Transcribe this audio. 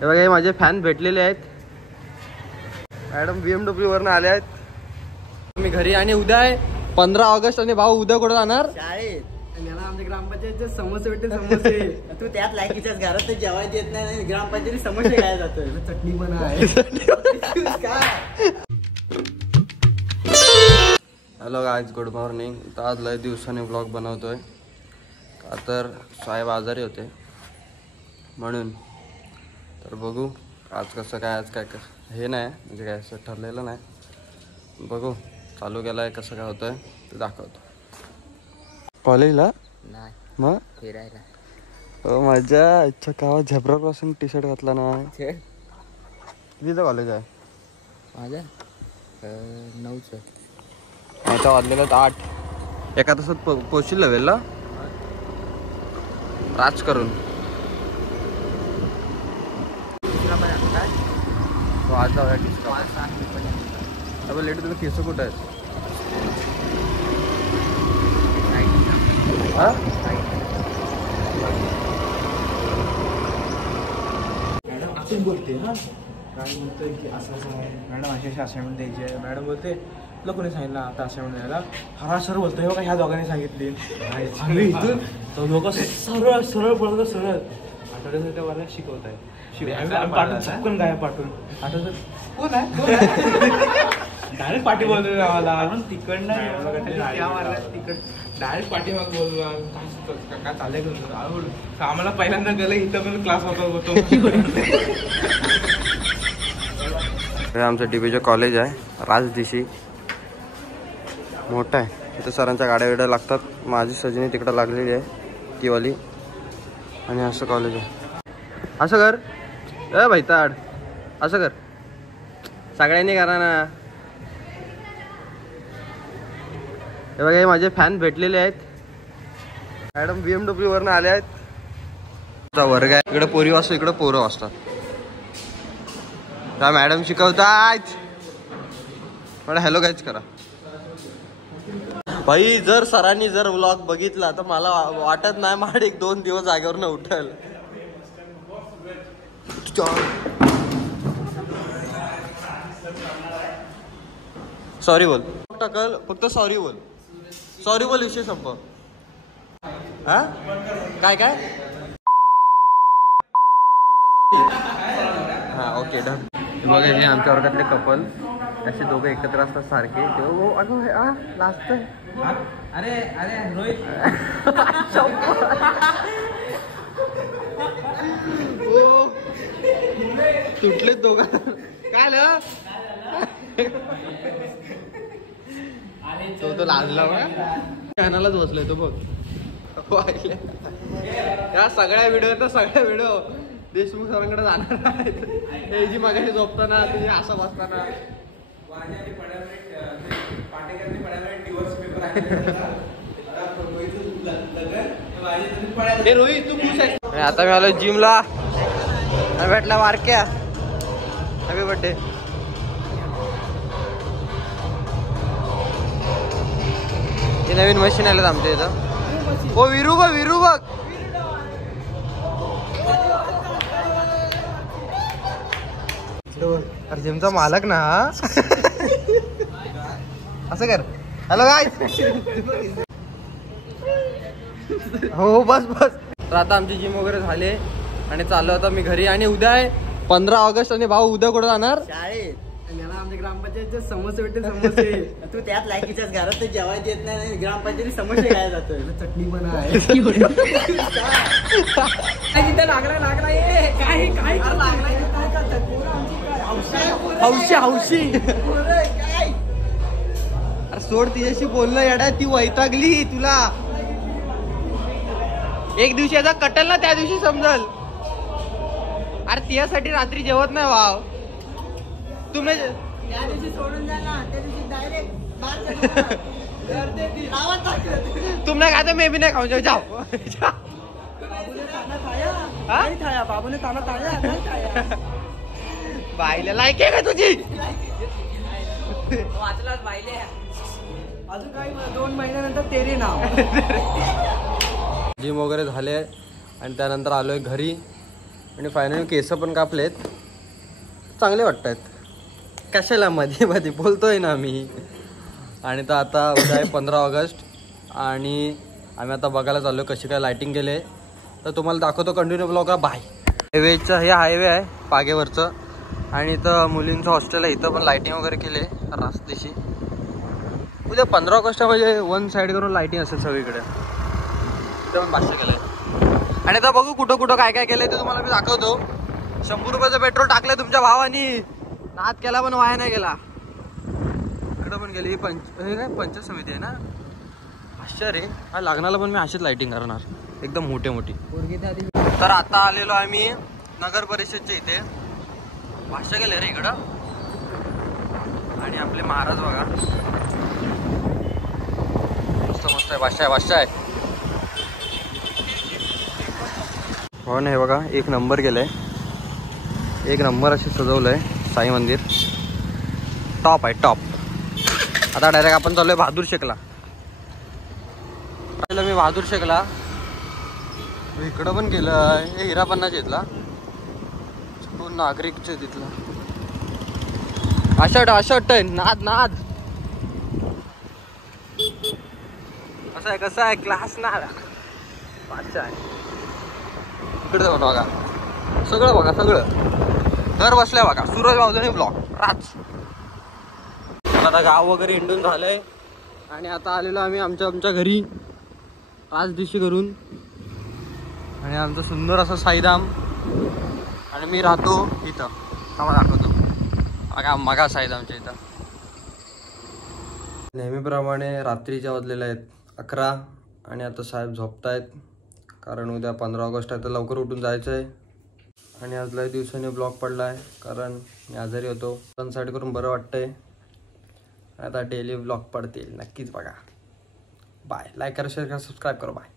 हे बघा हे माझे फॅन भेटलेले आहेत. मॅडम BMW वरनं आले आहेत. मी घरी आणि उद्या आहे 15 ऑगस्ट आणि भाऊ उद्या कुठं जाणार? शाळेत. याला आमच्या ग्रामपंचायतचे समोसे भेटते समोसे. तू त्यात लायकीच्याच घरात जेवायला येत नाही. ग्रामपंचायती समोसे काय जातोय? चटणी पण आहे. Hello guys, good morning. तर आज लय दिवसांनी ब्लॉग बनवतोय का तर साहेब आजारी होते म्हणून. तर बघू आज कसं काय, आज काय हे नाही म्हणजे काय असं ठरलेलं नाही. बघू चालू केलं आहे, कसं काय होतंय ते दाखवतो. कॉलेजला नाही मग फिरायला. हो माझ्या इच्छा गावात झेब्रापासून टी शर्ट घातला ना. कितीचं कॉलेज आहे माझ्या? 9चं. आता वाजलेलं 8. एका तासात पोहोचील लेवलला राज करून. तो आज जाऊया टी लेट. तुला केस कुठं आहेत? मॅडम असं बोलते ना, काय बोलतोय की असं मॅडम अशी असाइनमेंट द्यायची आहे. मॅडम बोलते तुला कोणी सांगितलं आता असाइनमेंट द्यायला? हा सर बोलतोय बघा ह्या दोघांनी सांगितली. इथून तो लोक सरळ सरळ बोलतो, सरळ आठवड्यासाठी मला शिकवत आहे. पाठवून चुकून काय पाठवून आठवत कोण आहे डायरेक्ट पाठी बोलतोय आम्हाला. तिकडनं तिकड डायरेक्ट पाठीमाग बोलला काय चालय करून आम्हाला पहिल्यांदा गेलं इथं पण क्लास होतो. आमचं DBचं कॉलेज आहे, राजदिशी मोठं आहे. तिथं सरांच्या गाड्या वेड्या लागतात. माझी सजनी तिकडं लागलेली आहे ती वाली. आणि असं कॉलेज आहे. असं कर भाई ताड, असं कर सगळ्यांनी करा ना. हे बघा हे माझे फॅन भेटलेले आहेत. मॅडम BMW वरनं आले आहेत. वर्ग आहे इकडे पोरी वाजतो, इकडे पोरं वाजतात. त्या मॅडम शिकवतात. मला हॅलो गाईज करा भाई. जर सरांनी जर व्लॉग बघितला तर मला वाटत नाही माड 1-2 दिवस जागेवर न उठल. सॉरी बोल टाकल, फक्त सॉरी बोल. सॉरी बोल, विषय संपव. हा काय काय हा ओके डन. बघा हे आमच्या वर्गातले कपल असे दोघं एकत्र असतात सारखे. लास्ट अरे अरे रोहित तुटले दोघं. काय तो लाजला कॅनालाच बसलाय तो बघ. या सगळ्या व्हिडिओ देशमुख सरांकडे जाणार आहेत. हे जी मागाशी झोपताना तुम्ही असा बसताना रोहित तू खुश आहे. आता मी आलो जिमला. भेटला मारक्या. Happy birthday. हे नवीन मशीन आलं आमच्या इथं. ओ विरू बघ अरे जिमचा मालक ना. असं कर. Hello guys. हो बस. तर आता आमची जिम वगैरे झाली आणि चालू आता मी घरी. आणि उद्या आहे 15 ऑगस्ट आणि भाऊ उद्या कुठं जाणार? शाळेत. याला आमच्या ग्रामपंचायतचे समोसे भेटते समोसे. तू त्यात लायकीच्याच घरात जेवायला येत नाही. ग्रामपंचायती समोसे काय जातोय? चटणी पण आहे. हौशी अरे सोड तिच्याशी बोलणं येडा. ती वैतागली तुला. एक दिवशी याचा कटल ना त्या दिवशी समजल. अरे तिच्यासाठी रात्री जेवत नाही वाव तुम्ही. त्या दिवशी सोडून जा ना. त्या दिवशी डायरेक्ट तुमने कहा तो मैं भी नहीं खाऊं. जाओ बाबूने ताना खाया. बाईला लायक आहे का तुझी? वाचलाच बाईले. अजून काही 2 महिन्यानंतर तेरे नाव. जिम वगैरे झाले आणि त्यानंतर आलोय घरी. आणि फायनली केस पण कापलेत, चांगले वाटत आहेत. कशाला मध्ये मध्ये बोलतोय ना मी. आणि तर आता उद्या आहे 15 ऑगस्ट आणि आम्ही आता बघायला चाललो कशी काय लायटिंग केले, तर तुम्हाला दाखवतो कंटिन्यू ब्लॉगला. बाय. हायवेचं हे हायवे आहे पागेवरचं, आणि इथं मुलींचं हॉस्टेल आहे. इथं पण लायटिंग वगैरे केले रास्त्याची. उद्या 15 ऑगस्ट म्हणजे वन साईड करून लायटिंग असेल सगळीकडे. इथं पण भाष्य केलंय. आणि आता बघू कुठं कुठं काय काय केलंय ते तुम्हाला मी दाखवतो. 100 रुपयाचं पेट्रोल टाकलंय तुमच्या भावानी, नाद केला पण वाया नाही गेला. इकडं पण गेली पंचायत समिती आहे ना, आश्चर्य रे. हा लग्नाला पण मी अशीच लाइटिंग करणार, एकदम मोठी मोठी. तर आता आलेलो आम्ही नगर परिषदच्या इथे. भाष्य केलं रे इकडं. आणि आपले महाराज बघा, मस्त मस्त आहे. भाषा आहे हो ना. हे बघा एक नंबर केलंय, एक नंबर अशी सजवलंय साई मंदिर. टॉप आहे टॉप. आता डायरेक्ट आपण चाललोय बहादूर शेखला. मी बहादूर शेखला इकडं पण केलं. हे हिरापन्ना घेतला नागरिकचे तिथला. अशट वाटतंय. नाद नाद असं आहे. कसं आहे क्लास नाद अच्छा आहे. इकडे जाऊन बघा सगळं, बघा सगळं घर बसल्या बघा. सूरज बावधने ब्लॉग राज. आता गाव वगैरे हिंडून झालंय आणि आता आलेलो आम्ही आमच्या घरी राजदिशी करून. आणि आमचं सुंदर असं साईधाम. आणि मी राहतो इथं. आम्हाला दाखवतो बघा मगा साईधामच्या इथं. नेहमीप्रमाणे रात्रीच्या वाजलेल्या आहेत 11 आणि आता साहेब झोपतायत, कारण उद्या 15 ऑगस्ट आहे तर लवकर उठून जायचं आहे. आणि आज लय दिवसांनी ब्लॉग पडला आहे, कारण मी आजारी होतो. सनसाईड करून बरं वाटतंय. आता डेली ब्लॉग पडतील, नक्कीच बघा. बाय. लाईक करा, शेअर करा, सबस्क्राईब करा. बाय.